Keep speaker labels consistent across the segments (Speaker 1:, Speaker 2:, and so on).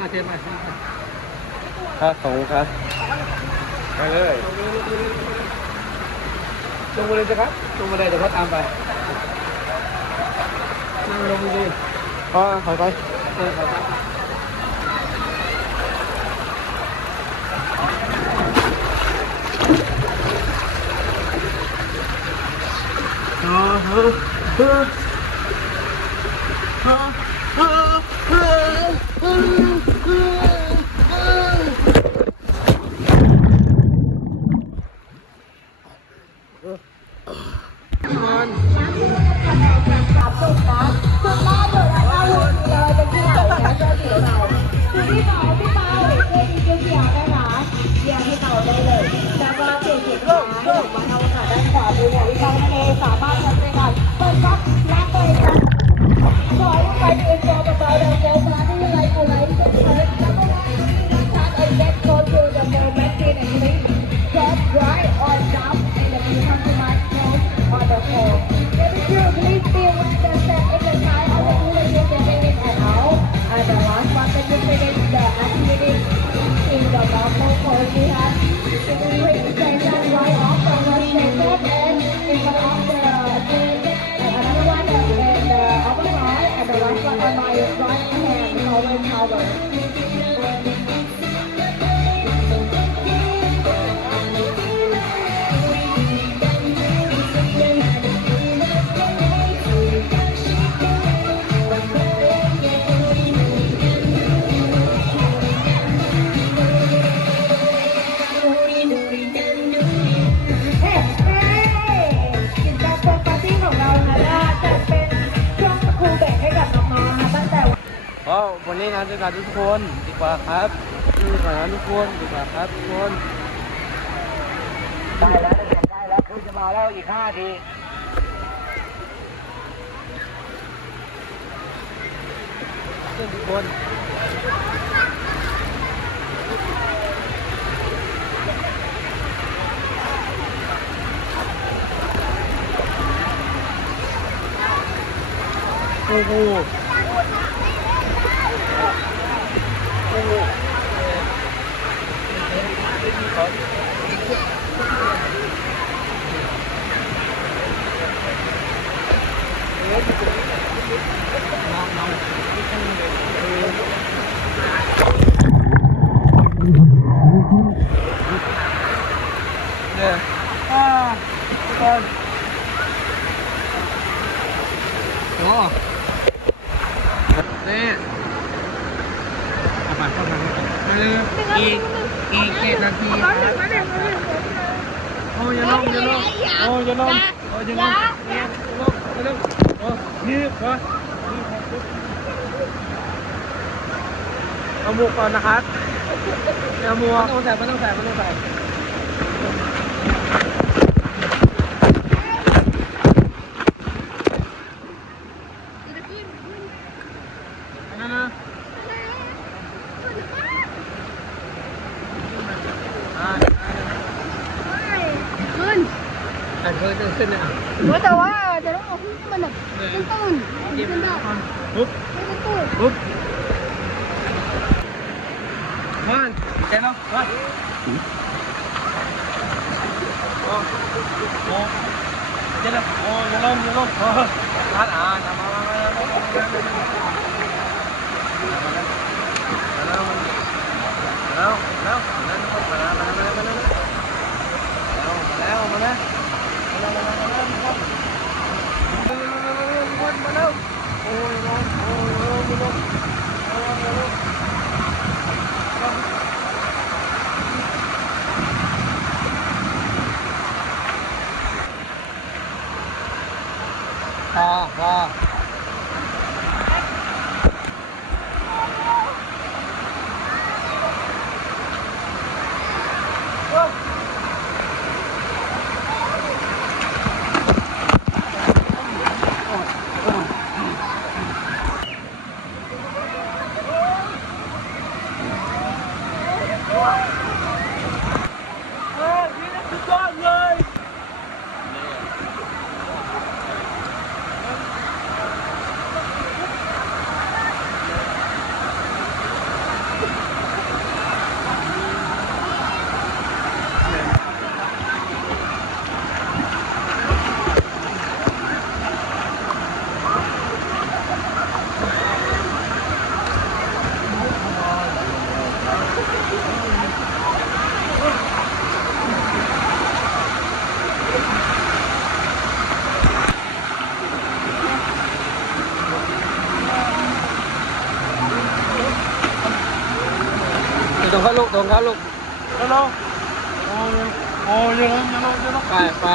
Speaker 1: อะเชิญมา
Speaker 2: ครับขอบคุณครับไปเลย
Speaker 1: ลงมาเลยสิครับลงมาเลยเดี๋ยวเขาตามไปนั่งลงดี
Speaker 2: พ่อถอยไป
Speaker 1: ๆเออครับ
Speaker 2: อ๋อเฮ้อเฮ้อ
Speaker 3: Thank you. อ๋อ
Speaker 2: วันนี้งานด้วยกันทุกคนดีกว่าครับดีกว่าทุกคนดีกว่าครับทุกคน
Speaker 1: ได้แล้วได้แล้วคุณจะมาแล้วอีกห้าที
Speaker 2: ทุกคนโอ้โหโอ้โห เนี่ยอ่าทุกคนโอ้นี่อาไปเข้ามามาเลยอีกอีกเจ็ดนาทีโอ้ยอย่าลงอย่าลงโอ้ยอย่าลงโอ้ยอย่าลงอย่าลงอย่าลงโอ้ยืดก่อนเอาหมวกก่อนนะครับ เดามัว
Speaker 1: ไม่ต้องใส่ไม่ต้องใส่ไม่ต้องใส่
Speaker 4: ขึ้น
Speaker 1: อะ
Speaker 4: แต่ว่าแต่ว่ามันแบบตื้นต้นมัน
Speaker 2: แบ
Speaker 4: บ
Speaker 2: ปุ๊บปุ๊บ Jalan, oh jalan, jalan. Ah, ah, nama nama nama.
Speaker 1: ตรงครับลูก
Speaker 2: เร็วๆโอ้ยโอ้ยเร็วๆเร็วๆเร็วๆ
Speaker 1: ไปไป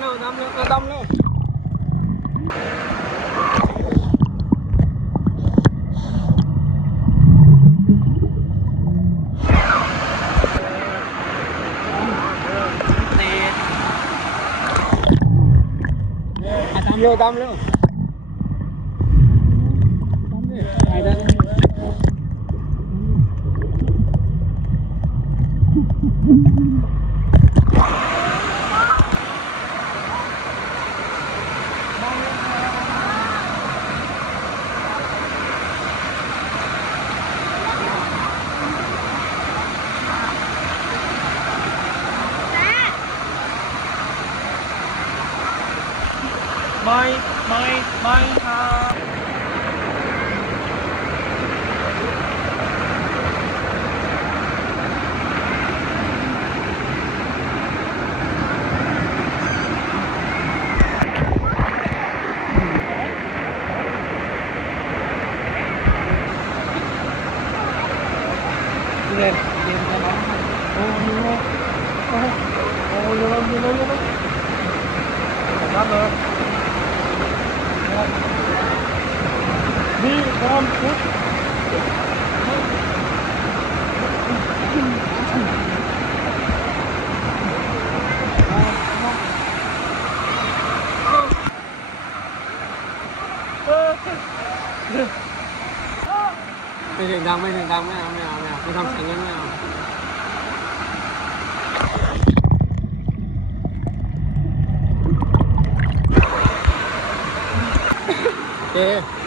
Speaker 2: dăm lên dăm lên dăm lên. Hãy subscribe cho kênh Ghiền Mì Gõ Để không bỏ lỡ những video hấp dẫn my my my house. ไม่เสียงดัง
Speaker 1: ไม่
Speaker 2: เสีย
Speaker 1: งดังไม่เอาไม่เอาไม่เอาไม่ทำเสียงนั้นไม่เอาเอเ